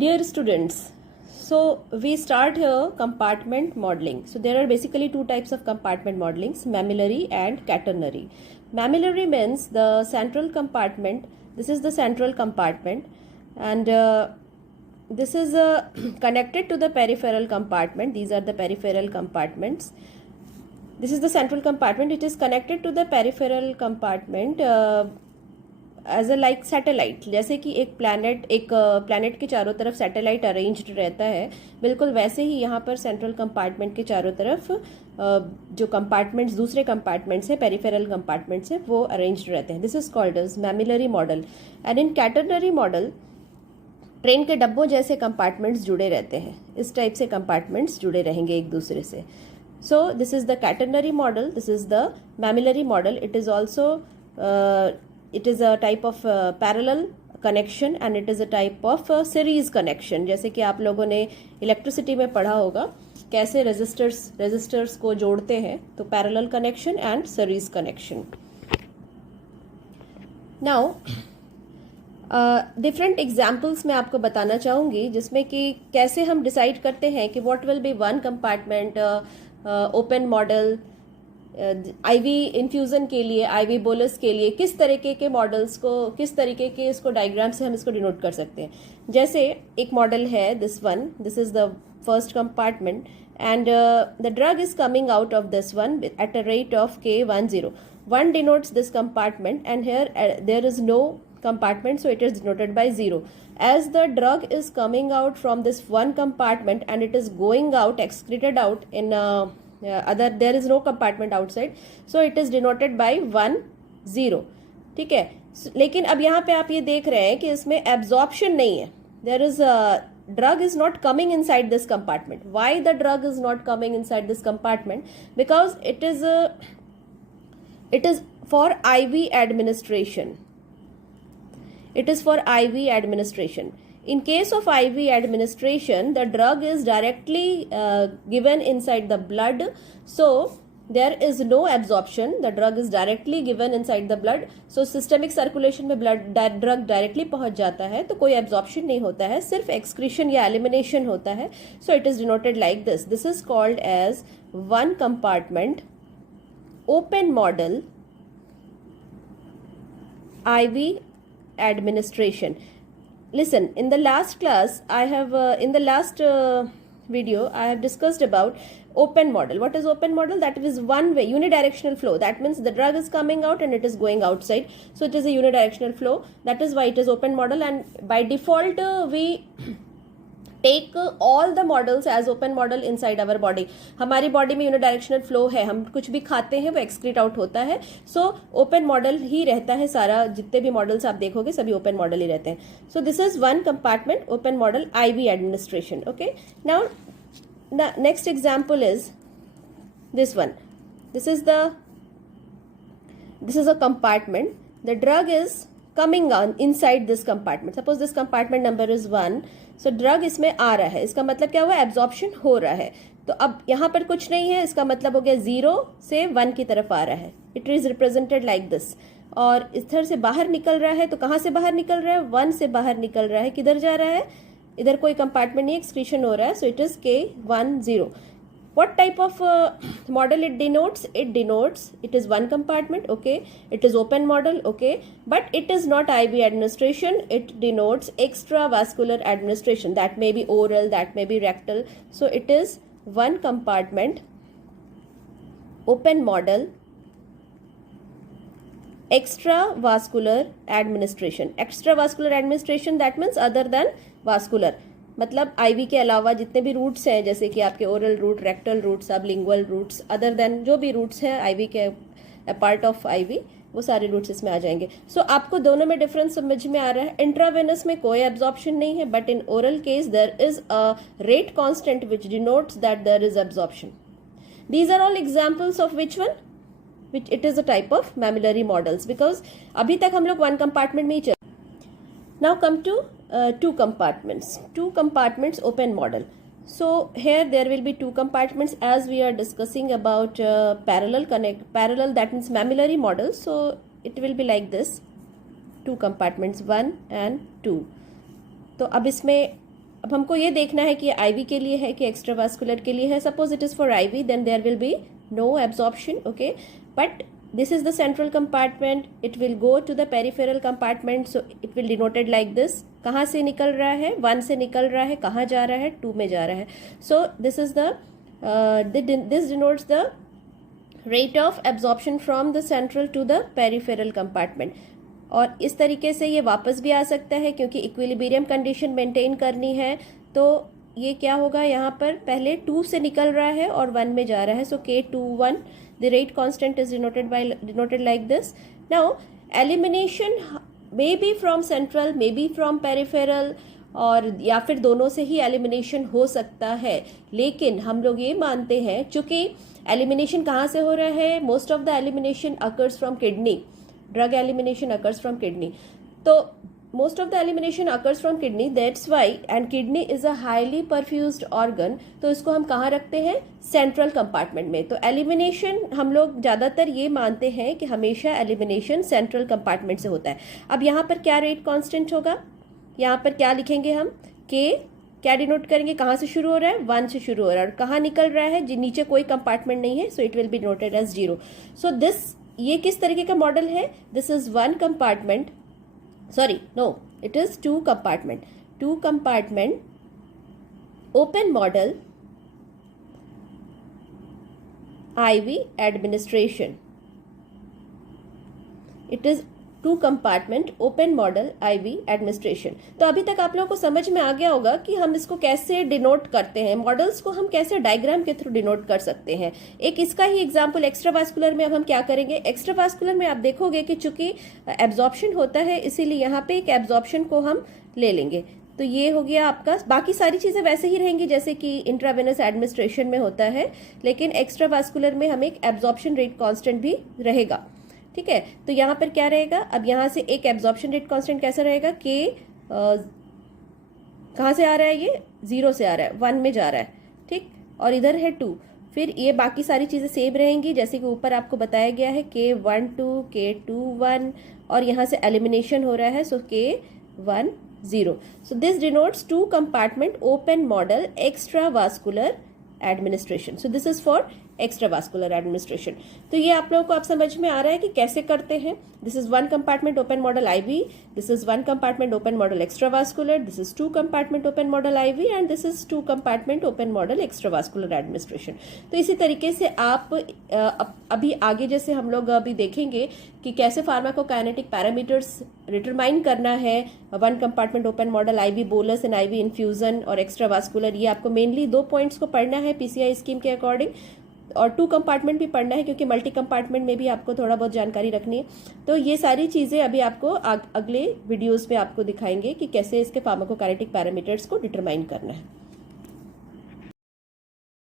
Dear students, so we start here compartment modeling. So there are basically two types of compartment modelings, mammillary and quaternary. Mammillary means the central compartment. This is the central compartment, and this is connected to the peripheral compartment. These are the peripheral compartments. This is the central compartment. It is connected to the peripheral compartment as a like satellite, जैसे कि एक planet के चारों तरफ satellite arranged रहता है, बिल्कुल वैसे ही यहाँ पर सेंट्रल कंपार्टमेंट के चारों तरफ जो कंपार्टमेंट्स, दूसरे कंपार्टमेंट्स हैं, पेरिफेरल कंपार्टमेंट्स हैं, वो अरेंज्ड रहते हैं. This is called as mammillary model. And in catenary model train के डब्बों जैसे कंपार्टमेंट्स जुड़े रहते हैं. इस टाइप से कंपार्टमेंट्स जुड़े रहेंगे एक दूसरे से. So this is the catenary model, this is the mammillary model. It is also it is a type of parallel connection and it is a type of series connection. जैसे कि आप लोगों ने इलेक्ट्रिसिटी में पढ़ा होगा कैसे रेजिस्टर्स को जोड़ते हैं, तो parallel connection and series connection. Now different examples मैं आपको बताना चाहूँगी जिसमें कि कैसे हम डिसाइड करते हैं कि what will be one compartment open model. IV infusion के लिए, आईवी बोलस के लिए किस तरीके के मॉडल्स को, किस तरीके के इसको डायग्राम से हम इसको डिनोट कर सकते हैं. जैसे एक मॉडल है this one, this is the first compartment and the drug is coming out of this one at a rate of K10. 1 denotes this compartment and here there is no compartment, so it is denoted by 0. As the drug is coming out from this one compartment and it is going out, excreted out in there is no compartment outside, so it is denoted by 1 0. ठीक है. लेकिन अब यहाँ पे आप ये देख रहे हैं कि इसमें एब्जॉर्प्शन नहीं है. there is a drug is not coming inside this compartment. Why the drug is not coming inside this compartment? Because it is for IV administration. It is for IV administration. In case of IV administration, the drug is directly given inside the blood, so there is no absorption. The drug is directly given inside the blood, so systemic circulation में drug directly पहुंच जाता है, तो कोई absorption नहीं होता है, सिर्फ excretion या elimination होता है. So it is denoted like this. This is called as one compartment open model IV administration. Listen, in the last class I have in the last video I have discussed about open model. What is open model? That is one way unidirectional flow. That means the drug is coming out and it is going outside, so it is a unidirectional flow. That is why it is open model, and by default we take all the models as open model inside our body. हमारी body में unidirectional flow है, हम कुछ भी खाते हैं वो excrete out होता है, सो ओपन मॉडल ही रहता है. सारा जितने भी मॉडल्स आप देखोगे सभी ओपन मॉडल ही रहते हैं. So this is one compartment open model IV administration. Okay, now next example is this one. This is a compartment. The drug is coming on inside this compartment. Suppose this compartment number is 1. So drug इसमें आ रहा है, इसका मतलब क्या हुआ, absorption हो रहा है. तो अब यहाँ पर कुछ नहीं है, इसका मतलब हो गया 0 से 1 की तरफ आ रहा है. It is represented like this. और इधर से बाहर निकल रहा है, तो कहाँ से बाहर निकल रहा है, 1 से बाहर निकल रहा है. किधर जा रहा है, इधर कोई कंपार्टमेंट नहीं, एक्सक्रीशन हो रहा है. So it is K10. What type of model it denotes? It is one compartment, okay. It is open model, okay. But it is not IV administration. It denotes extravascular administration. That may be oral, that may be rectal. So it is one compartment, open model, extravascular administration. Extravascular administration, that means other than vascular. मतलब IV के अलावा जितने भी routes हैं, जैसे कि आपके oral route, rectal route, sublingual routes, other than जो भी रूट्स हैं आईवी के पार्ट ऑफ आईवी, वो सारे रूट्स इसमें आ जाएंगे. सो आपको दोनों में डिफरेंस समझ में आ रहा है. इंट्रावेनस में कोई एब्जॉर्प्शन नहीं है, but in oral case there is a rate constant which denotes that there is absorption. These are all examples of which one, which it is a type of mammillary models, because अभी तक हम लोग one compartment में ही चल. Now come to two compartments open model. So here there will be two compartments, as we are discussing about parallel, that means mammillary model. So it will be like this, two compartments 1 and 2. तो अब इसमें अब हमको ये देखना है कि ivy के लिए है कि एक्स्ट्रावास्कुलर के लिए है. Suppose it is for IV, then there will be no absorption. Okay, but this is the central compartment, it will go to the peripheral compartment, so it will denoted like this. कहाँ से निकल रहा है? 1 से निकल रहा है. कहाँ जा रहा है? 2 में जा रहा है. So this is the this denotes the rate of absorption from the central to the peripheral compartment. और इस तरीके से ये वापस भी आ सकता है क्योंकि इक्विलिब्रियम कंडीशन मेंटेन करनी है. तो ये क्या होगा, यहाँ पर पहले 2 से निकल रहा है और 1 में जा रहा है. सो K21, the rate constant is denoted like this. Now elimination may be from central, may be from peripheral, और या फिर दोनों से ही एलिमिनेशन हो सकता है. लेकिन हम लोग ये मानते हैं चूंकि एलिमिनेशन कहाँ से हो रहा है, most of the elimination occurs from kidney. Drug elimination occurs from kidney. तो most of the elimination occurs from kidney, that's why, and kidney is a highly perfused organ, तो इसको हम कहाँ रखते हैं, सेंट्रल कंपार्टमेंट में. तो एलिमिनेशन हम लोग ज़्यादातर ये मानते हैं कि हमेशा एलिमिनेशन सेंट्रल कंपार्टमेंट से होता है. अब यहाँ पर क्या रेट कांस्टेंट होगा, यहाँ पर क्या लिखेंगे हम, के क्या डिनोट करेंगे, कहाँ से शुरू हो रहा है, 1 से शुरू हो रहा है, और कहाँ निकल रहा है, जी नीचे कोई कंपार्टमेंट नहीं है, so it will be noted as 0. So this, ये किस तरीके का मॉडल है, this is 1 compartment, sorry, no, it is 2 compartment open model IV administration. It is 2 compartment open model IV administration. तो अभी तक आप लोगों को समझ में आ गया होगा कि हम इसको कैसे डिनोट करते हैं, मॉडल्स को हम कैसे डायग्राम के थ्रू डिनोट कर सकते हैं. एक इसका ही एग्जांपल एक्स्ट्रावास्कुलर में अब हम क्या करेंगे. एक्स्ट्रावास्कुलर में आप देखोगे कि चूंकि एब्जॉर्प्शन होता है इसीलिए यहाँ पे एक एब्जॉर्प्शन को हम ले लेंगे. तो ये हो गया आपका, बाकी सारी चीजें वैसे ही रहेंगी जैसे कि इंट्रावेनस एडमिनिस्ट्रेशन में होता है, लेकिन एक्स्ट्रावास्कुलर में हमें एक एब्जॉर्प्शन रेट कांस्टेंट भी रहेगा. ठीक है, तो यहाँ पर क्या रहेगा, अब यहाँ से एक एब्जॉर्प्शन रेट कांस्टेंट कैसा रहेगा, के कहाँ से आ रहा है, ये 0 से आ रहा है, 1 में जा रहा है. ठीक, और इधर है 2. फिर ये बाकी सारी चीज़ें सेम रहेंगी जैसे कि ऊपर आपको बताया गया है, K12, K21, और यहाँ से एलिमिनेशन हो रहा है, सो K10. So this denotes 2 compartment open model extravascular administration. So this is for extravascular administration. तो ये आप लोगों को अब समझ में आ रहा है कि कैसे करते हैं. This is 1 compartment open model IV, this is 1 compartment open model extravascular, this is 2 compartment open model IV, and this is 2 compartment open model extravascular administration. तो इसी तरीके से आप अभी आगे जैसे हम लोग अभी देखेंगे कि कैसे फार्माकोकाइनेटिक पैरामीटर्स डिटरमाइन करना है. 1 compartment open model IV bolus and IV infusion और एक्स्ट्रावास्कुलर, ये आपको मेनली 2 पॉइंट्स को पढ़ना है पीसीआई स्कीम के अकॉर्डिंग, और 2 कंपार्टमेंट भी पढ़ना है क्योंकि मल्टी कंपार्टमेंट में भी आपको थोड़ा बहुत जानकारी रखनी है. तो ये सारी चीज़ें अभी आपको अगले वीडियोस में आपको दिखाएंगे कि कैसे इसके फार्माकोकाइनेटिक पैरामीटर्स को डिटरमाइन करना है.